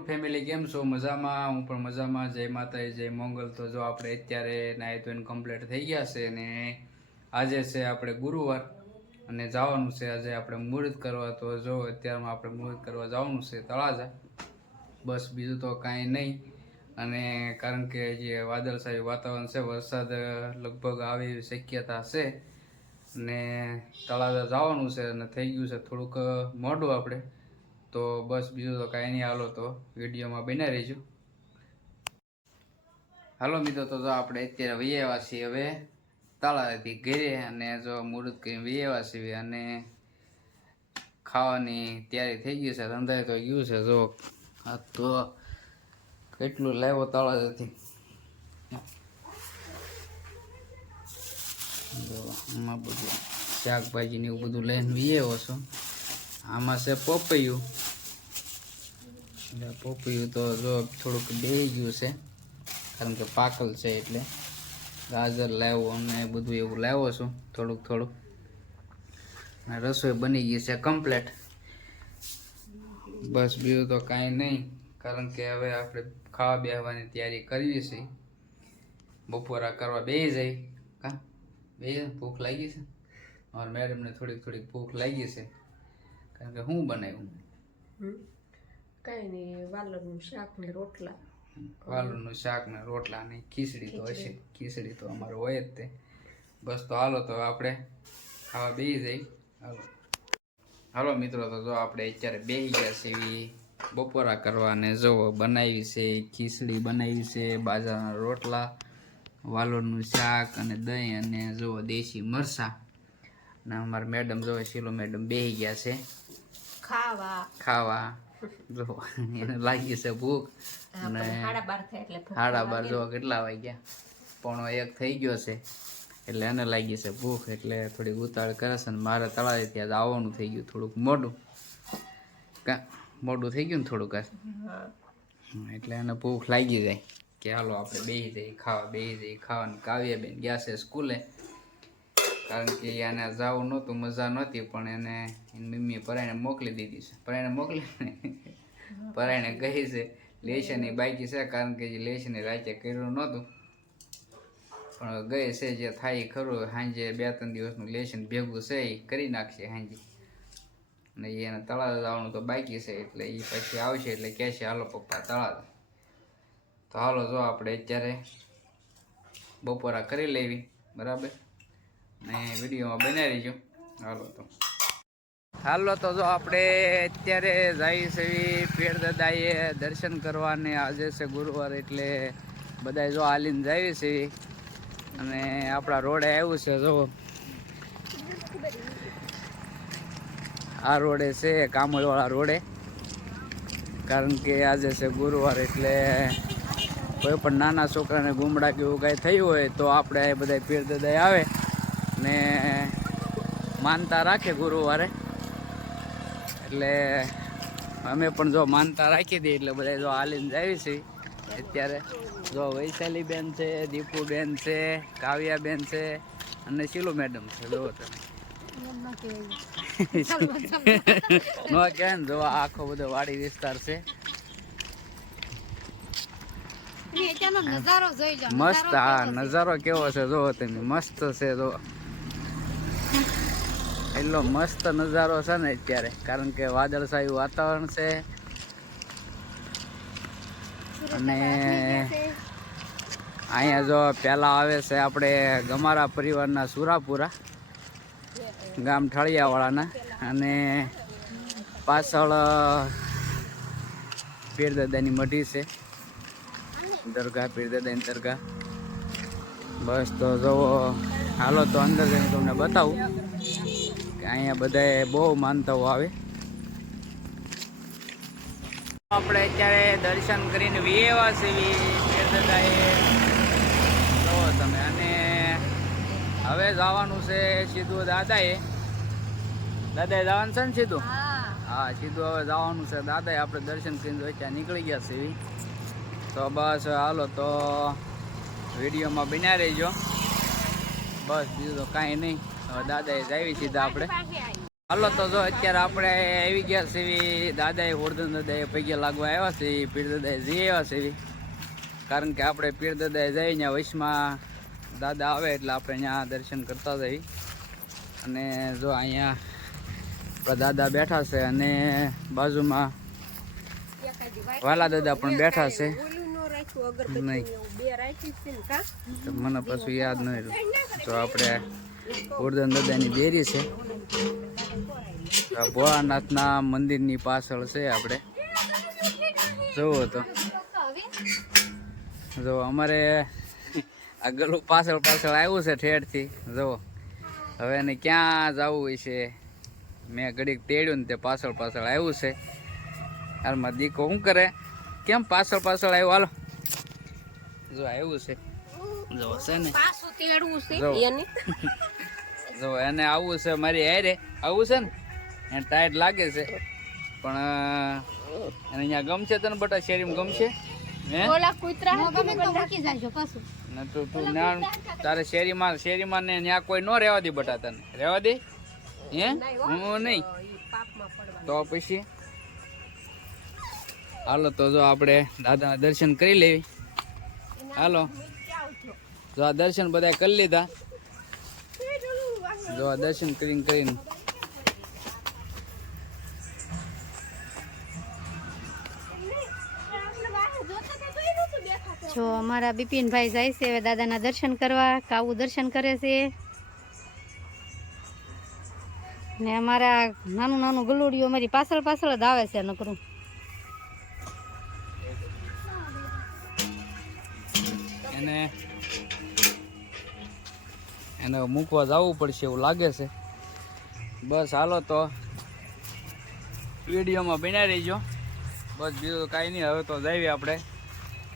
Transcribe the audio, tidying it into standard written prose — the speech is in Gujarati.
યુટ્યુબ ફેમિલી કેમ છો? મજામાં? હું પણ મજામાં. જય માતાજી, જય મંગલ. તો જો આપણે અત્યારે નાહી ધોઈને કમ્પ્લીટ થઈ ગયા છે અને આજે છે આપણે ગુરુવાર અને જવાનું છે આજે આપણે મુહૂર્ત કરવા. તો જો અત્યારમાં આપણે મુહૂર્ત કરવા જવાનું છે તળાજા. બસ બીજું તો કાંઈ નહીં. અને કારણ કે જે વાદળછાયું વાતાવરણ છે, વરસાદ લગભગ આવે એવી શક્યતા છે અને તળાજા જવાનું છે અને થઈ ગયું છે થોડુંક મોડું આપણે. તો બસ બીજું તો કાંઈ નહીં. હાલો તો વિડીયોમાં બન્યા રહીજો. હાલો મિત્રો, તો જો આપણે અત્યારે વહી આવ્યા છીએ હવે તળાજાથી ઘરે અને જો મુહૂર્ત કરીને વહી આવ્યા છીએ અને ખાવાની તૈયારી થઈ ગઈ છે. રંધાઈ તો ગયું છે. જો આ તો કેટલું લાવ્યો તળાજાથી. જો આમાં બધું શાકભાજી ને એવું બધું લઈને વહી આવ્યો છું. આમાં છે પોપૈયું. પોપૈયું તો જો થોડુંક બેહી ગયું છે કારણ કે પાકલ છે એટલે. ગાજર લાવ્યો અને બધું એવું લાવ્યો છું થોડુંક. રસોઈ બની ગઈ છે કમ્પ્લેટ. બસ બીજું તો કાંઈ નહીં, કારણ કે હવે આપણે ખાવા બેસવાની તૈયારી કરવી છે. બપોરા કરવા બેસી જાય. કા બે ભૂખ લાગી છે અમારા મેડમને, થોડીક ભૂખ લાગી છે. કારણ કે શું બનાવ્યું? કઈ નહીં, વાલોરનું શાક ને રોટલા. વાલોરનું શાક ને રોટલા ને ખીચડી તો હશે. ખીચડી તો અમારે હોય જ તે. બસ તો હાલો તો આપણે ખાવા બેસી જઈ. હાલો મિત્રો, તો જો આપણે અત્યારે બેસી ગયા છે બપોરા કરવા અને જો બનાવી છે ખીચડી, બનાવી છે બાજરાના રોટલા, વાલોરનું શાક અને દહીં અને જો દેશી મરચાં. અને અમારા મેડમ જો શીલો મેડમ બેસી ગયા છે ખાવા. જો એને લાગી છે ભૂખ અને 12:30 જો કેટલા વાગ્યા, 1:45 થઈ ગયો છે એટલે એને લાગી છે ભૂખ એટલે થોડીક ઉતાવળ કરે છે. અને મારે તળાવે ત્યાં આવવાનું થઈ ગયું થોડુંક મોડું થઈ ગયું ને થોડુંક એટલે એને ભૂખ લાગી જાય કે હાલો આપણે બેસી જઈએ ખાવાનું. કાવ્યાબેન ગયા છે સ્કૂલે કારણ કે એને જવું નહોતું, મજા નહોતી, પણ એને એની મમ્મીએ પરાયણે મોકલી દીધી છે. પરાયણે કહી છે લેશન એ બાકી છે કારણ કે જે લેશન રાતે કર્યું નહોતું, પણ ગઈ છે જે થાય ખરું. સાંજે 2-3 દિવસનું લેશન ભેગું છે એ કરી નાખશે સાંજે. અને એને તળાજા જવાનું તો બાકી છે એટલે એ પછી આવશે એટલે કહેશે હાલો પપ્પા તળાજા. તો હાલો જો આપણે અત્યારે બપોરા કરી લેવી, બરાબર, ને વિડીયોમાં બનાવી રહીજો. હાલો તો જો આપણે અત્યારે જઈએ છીએ પીરદાદાએ દર્શન કરવા ને આજે છે ગુરુવાર એટલે બધા જો હાલીને જઈએ છીએ. અને આપણા રોડે આવ્યું છે જો આ રોડે છે કામળવાળા રોડે, કારણ કે આજે છે ગુરુવાર એટલે કોઈ પણ નાના છોકરાને ગુમડા કે એવું કાંઈ થયું હોય તો આપણે બધા પીરદાદા આવે ને માનતા રાખે ગુરુવારે. એટલે અમે પણ જો માનતા રાખી દઈએ એટલે બધા જો હાલીને જાય છે. અત્યારે જો વૈશાલી બેન છે, દીપુ બેન છે, કાવ્યા બેન છે અને શીલુ મેડમ છે. જો તમે નો કે જો આખો બધો વાડી વિસ્તાર છે. મસ્ત, હા નજારો કેવો છે જો તમે, મસ્ત છે. જો એટલો મસ્ત નજારો છે ને અત્યારે, કારણ કે વાદળછાયું વાતાવરણ છે. અને અહીંયા જો પહેલા આવે છે આપણે ગમારા પરિવારના સુરાપુરા ગામ ઠળિયાવાળાના, અને પાછળ પીરદાદાની મઢી છે, દરગાહ, પીરદાદાની દરગાહ. બસ તો જુઓ, હાલો તો અંદર જઈને તમને બતાવું કે અહીંયા બધાએ બહુ માનતાઓ આવે. આપણે અત્યારે દર્શન કરીને વિયેવા છે પીરદાદાએ જો તમે. અને હવે જવાનું છે સીધું દાદાએ જવાનું છે ને સીધું. હા સીધું હવે જવાનું છે દાદાએ. આપણે દર્શન કરીને ત્યાં નીકળી ગયા છે. તો બસ હાલો તો વિડીયોમાં બન્યા રહેજો. બસ બીજું તો કાંઈ નહીં. હવે દાદાએ જાવી સીધા આપણે હાલો તો જો અત્યારે આપણે આવી ગયા છે દાદાએ વર્ધન દાદાએ પૈકી લાગવા આવ્યા છે પીર દાદાએ જઈ આવ્યા છે કારણ કે આપણે પીર દાદાએ જઈ ત્યાં વૈશમાં દાદા આવે એટલે આપણે ત્યાં દર્શન કરતા જઈએ અને જો અહીંયા આપણા દાદા બેઠા છે અને બાજુમાં વાલા દાદા પણ બેઠા છે નહીં મને પાછું યાદ નહીં રહ્યું તો આપણે વર્ધન દાદાની ડેરી છે ભોળાનાથના મંદિરની પાછળ છે આપણે જોવો તો જો અમારે આ ગલું પાછળ આવ્યું છે ઠેરથી જુઓ હવે એને ક્યાં જવું હોય છે મેં ઘડીક તેડ્યું ને તે પાછળ આવ્યું છે હાલમાં દીકો શું કરે કેમ પાછળ આવ્યું હાલો જો આવ્યું છે જો છે ને જો એને આવવું છે મારી હારે આવું છે ને એને ટાઈટ લાગે છે પણ એને અહીંયા ગમશે તને બટા શેરીમાં ગમશે હે ને તું તારે શેરીમાં ને ત્યાં કોઈ ન રહેવા દે બટા તને રહેવા દે હે હું નહીં તો પછી હાલો તો જો આપણે દાદાના દર્શન કરી લેવી હાલો જો આ દર્શન બધા કરી લીધા જો આ દર્શન કરીને જો અમારા બિપિનભાઈ જાય છે હવે દાદાના દર્શન કરવા કાવું દર્શન કરે છે ને અમારા નાનું ગલુડિયું અમારી પાછળ જ આવે છે નકરું એને મૂકવા જવું પડશે એવું લાગે છે બસ હાલો તો વિડીયોમાં બનાવી રહીજો બસ બીજું કાંઈ નહીં હવે તો જઈએ આપણે